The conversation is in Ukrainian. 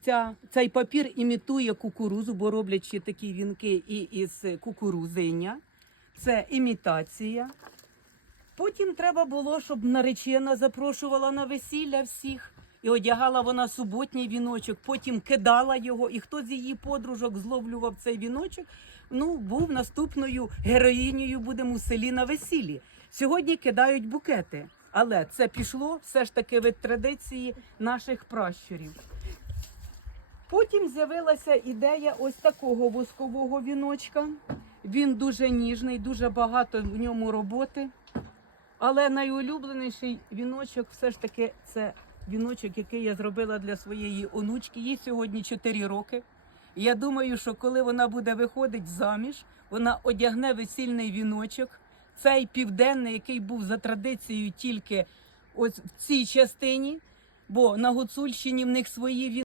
ця, цей папір імітує кукурузу, бо роблять такі вінки і із кукурузиння. Це імітація. Потім треба було, щоб наречена запрошувала на весілля всіх. І одягала вона суботній віночок, потім кидала його, і хто з її подружок зловлював цей віночок, ну був наступною героїнею будемо в селі на весіллі. Сьогодні кидають букети, але це пішло все ж таки від традиції наших пращурів. Потім з'явилася ідея ось такого воскового віночка. Він дуже ніжний, дуже багато в ньому роботи. Але найулюбленіший віночок все ж таки це віночок, який я зробила для своєї онучки. Їй сьогодні 4 роки. Я думаю, що коли вона буде виходити заміж, вона одягне весільний віночок. Цей південний, який був за традицією тільки ось в цій частині, бо на Гуцульщині в них свої віночки.